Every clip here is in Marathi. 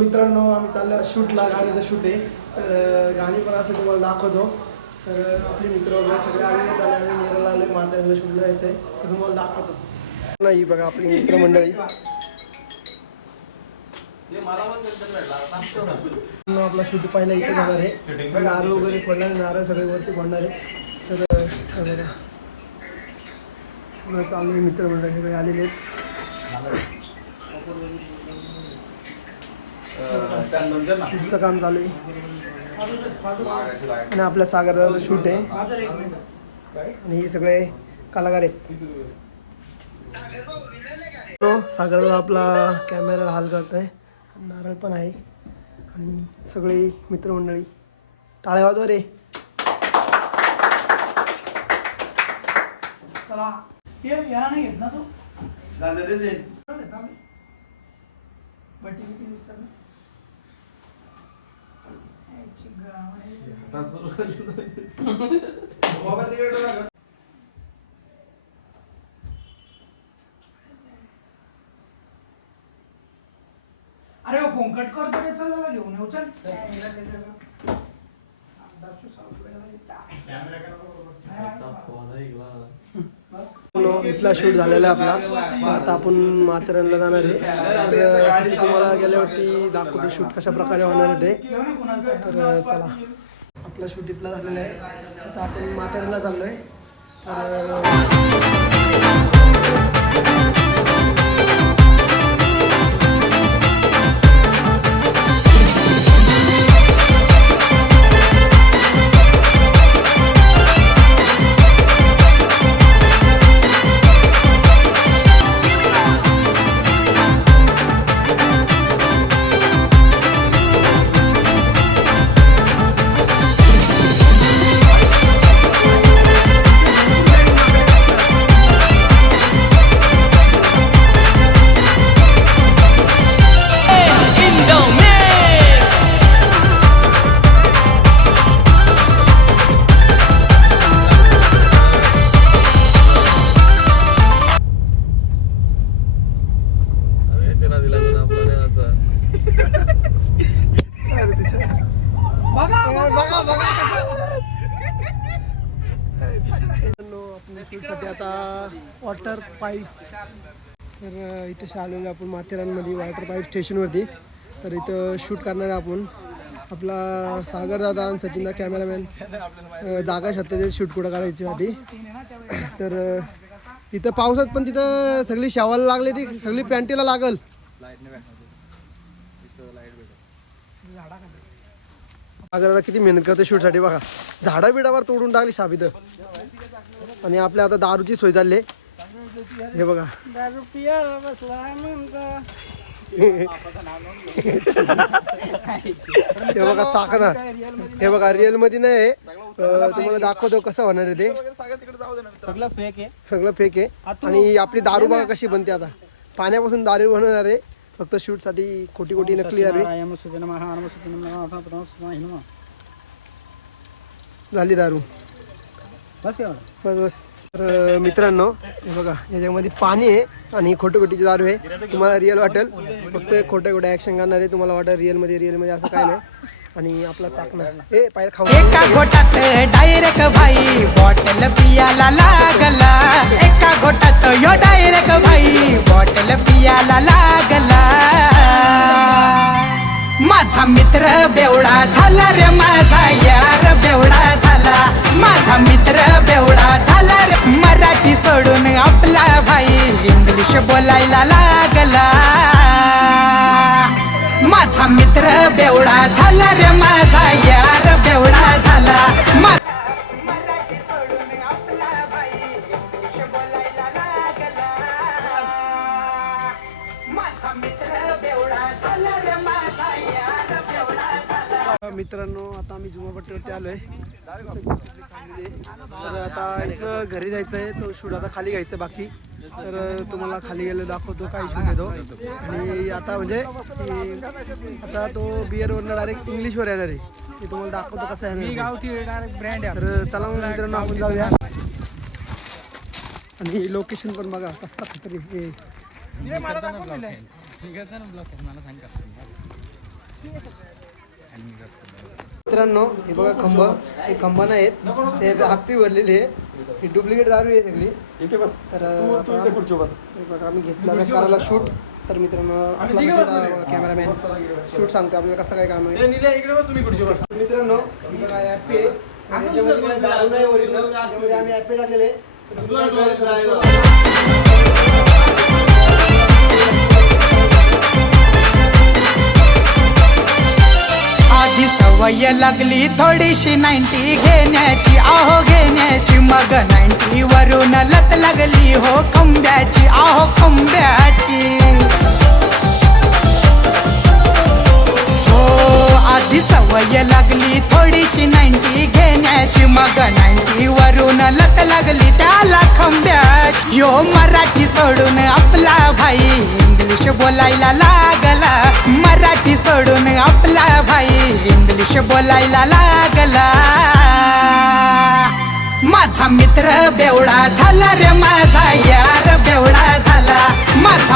मित्रांनो आम्ही चाललो शूटला. गाण्याचं शूट आहे. तर गाणी पण असं तुम्हाला दाखवतो. तर आपले मित्र वगैरे सगळे आलेले झाले आम्ही नेराला आलो माताला शूटला जायचं आहे तर तुम्हाला दाखवतो. नाही बघा आपली मित्रमंडळी. आपला शूट पहिला इथे जाणार आहे. नारळ वगैरे पडणार नारळ सगळे वरती पडणार आहे. तर. सगळं चालू आहे मित्रमंडळी. सगळे आलेले आहेत. शूटचं काम चालू आहे. आणि आपल्या सागरदाचं शूट आहे. आणि हे सगळे कलाकार आहेत. तो सागरदादा आपला कॅमेरा हाल करतोय. नारळ पण आहे. आणि सगळी मित्रमंडळी. टाळ्या वाजवा रे. चला. नाही घेत ना तू? बटी बिटी दिसतात ना. अरे हो फोन कट करतो चल जरा घेऊन येऊ चल. हिला त्याच्याचं. इथला शूट झालेला आहे आपला. आता आपण माथेरानला जाणार आहे. तर तुम्हाला गेल्यावरती दाखवतो शूट कशा प्रकारे होणार आहे ते. तर चला. आपला शूट इथला झालेला आहे. आता आपण माथेरानला आहे तर तर इथे आलेलो आपण माथेरानमध्ये वॉटर पाईप स्टेशनवरती. तर इथं शूट करणार आहे आपण. आपला सागर दादा आणि सचिनदा कॅमेरामॅन जागा शकते शूट कुठं करायच्यासाठी. तर इथं पावसात पण तिथं सगळी शावाला लागली ती सगळी पॅन्टीला लागल. सागर दादा किती मेहनत करतो शूटसाठी बघा. झाडा बिडावर तोडून टाकली साबित आणि आपल्या आता दारूची सोय चालली आहे. हे बघा. हे बघा चाकणा. हे बघा रिअलमध्ये नाही. तुम्हाला दाखवतो कसं होणार आहे ते. सगळं फेक आहे. सगळं फेक आहे. आणि आपली दारू बघा कशी बनते आता. पाण्यापासून दारू बनवणार आहे. फक्त शूटसाठी कोटी कोटी नकली. झाली दारू. बस बस. तर मित्रांनो हे बघा याच्यामध्ये पाणी आहे आणि खोटं खोटीची दारू आहे. तुम्हाला रिअल वाटेल. फक्त खोट्या खोट्या ॲक्शन करणार आहे तुम्हाला वाटेल रिअलमध्ये रिअलमध्ये असं काय नाही. आणि आपला चाकणा. ए पाहिजे खाऊ एका घोटात डायरेक्ट भाई बॉटल पियाला लागला. एका घोटात यो डायरेक्ट भाई बॉटल पियाला लागला. माझा मित्र बेवडा झाला रे माझा यार बेवडा माझा मित्र बेवडा झाला रे. मराठी सोडून आपला भाई इंग्लिश बोलायला लागला. माझा मित्र बेवडा झाला रे मा मित्रांनो आता आम्ही जुमापट्टीवरती आहे तर आता इथं घरी जायचं आहे तो शूट आता खाली घ्यायचं बाकी. तर तुम्हाला खाली गेलं दाखवतो काय शूट येतो आणि आता म्हणजे आता तो बिअरवरनं डायरेक्ट इंग्लिशवर येणार आहे. ते तुम्हाला दाखवतो कसं आहे. तर चला मग मित्रांनो आपण जाऊया. आणि लोकेशन पण बघा कसं तरी हे. मला सांग मित्रांनो हे बघा खंब. हे खंब नाही आहेत. हे हप्पी भरलेली आहे. ही डुप्लिकेट दारू आहे सगळी. इथे बस. तर तू तू हे बघा आम्ही घेतला. तर करायला शूट. तर मित्रांनो आपला कॅमेरामॅन शूट सांगतो आपल्याला कसं काय काम आहे? इकडे बस तुम्ही पुढची बस. मित्रांनो दारू नाही ओरिजिनल आम्ही ॲपी टाकलेले. आधी सवय लागली थोडीशी नाईन्टी घेण्याची आहो घेण्याची. मग नाईन्टी वरून लत लागली हो खंब्याची आहो खंब्याची. हो आधी सवय लागली थोडीशी नाईन्टी घेण्याची मग नाईन्टी वरून लत लागली त्याला खंब्याची. यो मराठी सोडून आपला भाई इंग्लिश बोलायला लागला. मराठी सोडून आपला भाई इंग्लिश बोलायला लागला. माझा मित्र बेवडा झाला रे माझा यार बेवडा झाला. माझा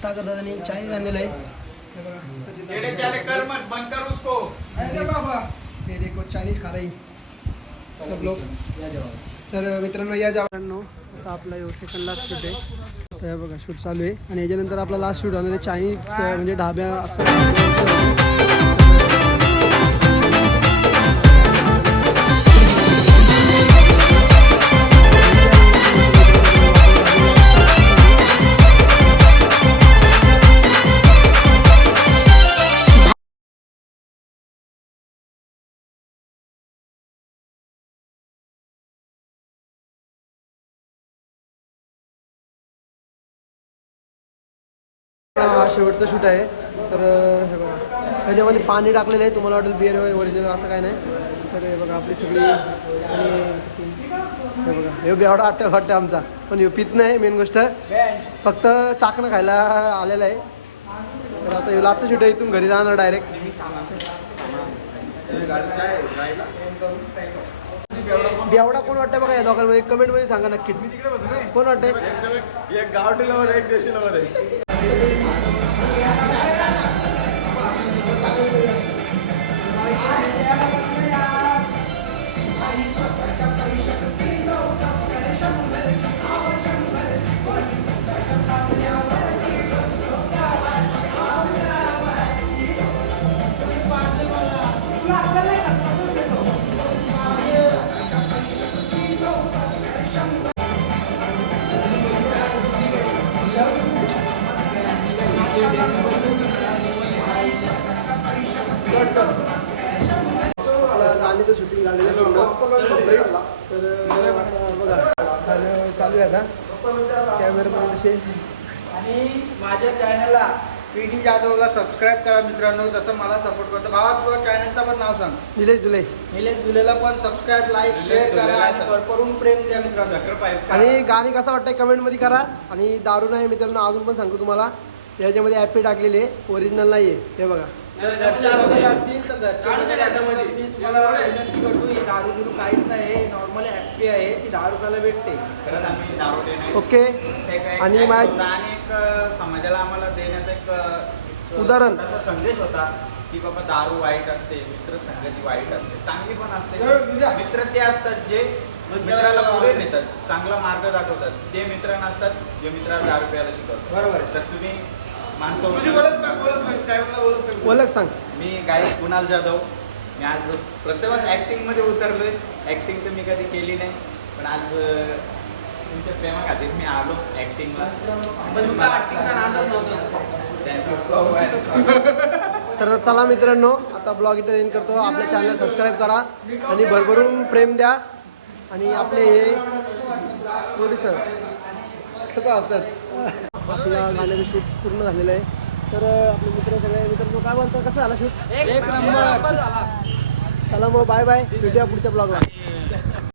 सागर दादानी चायनीज आणलेलं आहे. हे देखो चायनीज खा रही सब लोग तर मित्रांनो या आता आपला यो सेकंड लास्ट शूट आहे. तर हे बघा शूट चालू आहे. आणि याच्यानंतर आपला लास्ट शूट होणार आहे चायनीज म्हणजे ढाब्या असतात. हा शेवटचं शूट आहे. तर हे बघा. ह्याच्यामध्ये पाणी टाकलेलं आहे. तुम्हाला वाटेल बिअर वगैरे ओरिजिनल असं काय नाही. तर हे बघा आपली सगळी आणि हे बघा. हे बेवडा वाटतं वाटतं आमचा. पण हे पित नाही मेन गोष्ट. फक्त चाकणं खायला आलेलं आहे. तर आता हे लाचं शूट आहे. इथून घरी जाणार डायरेक्ट बेवडा कोण वाटतं बघा या दोघांमध्ये? कमेंटमध्ये सांगा नक्कीच. कोण वाटतंय? एक गावठी लवर एक देशी लवर आहे. Thank you. झालेलं आहे पूर्ण. तर अं, बघा गाणं चालू आहे आता कॅमेरामध्ये तसे आणि माझ्या चॅनलला पी डी जाधवला सबस्क्राईब करा मित्रांनो तसं मला सपोर्ट करतो. भावा तुझ्या चॅनलचं पण नाव सांग. निलेश दुले. निलेश दुलेला पण सबस्क्राईब लाईक शेअर करा आणि भरभरून प्रेम द्या मित्रांनो. आणि गाणी कसं वाटतंय कमेंटमध्ये करा. आणि दारू नाही मित्रांनो अजून पण सांगतो तुम्हाला. याच्यामध्ये ॲपी टाकलेली आहे. ओरिजिनल नाही आहे हे बघा. ही दारू बिरू काहीच नाही नॉर्मली हॅप्पी आहे ती दहा रुपयाला भेटते. खरंच आम्ही ओके. आणि एक समाजाला आम्हाला देण्याचा एक उदाहरण. असा संदेश होता की बाबा दारू वाईट असते मित्र संगती वाईट असते चांगली पण असते. मित्र ते असतात जे मित्राला पुढे नेतात चांगला मार्ग दाखवतात. ते मित्र नसतात जे मित्राला दारू प्यायला शिकवतात. बरोबर तर तुम्ही माणसं ओळख सांग मी गायक कुणाल जाधव. मी आज प्रथमच ॲक्टिंगमध्ये उतरलोय. ॲक्टिंग तर मी कधी केली नाही पण आज तुमच्या प्रेमाखातीर मी आलो ॲक्टिंगला थँक्यू सो मच तर चला मित्रांनो आता ब्लॉग इथं एंड करतो. आपल्या चॅनल सबस्क्राईब करा आणि भरभरून प्रेम द्या. आणि आपले हे प्रोड्युसर कसं असतात? आपल्या गाण्याचं शूट पूर्ण झालेलं आहे. तर आपले मित्र सगळे मित्रांनो काय बोलतात कसं झालं शूट एक नंबर. चला मग बाय बाय भेटूया पुढच्या ब्लॉगला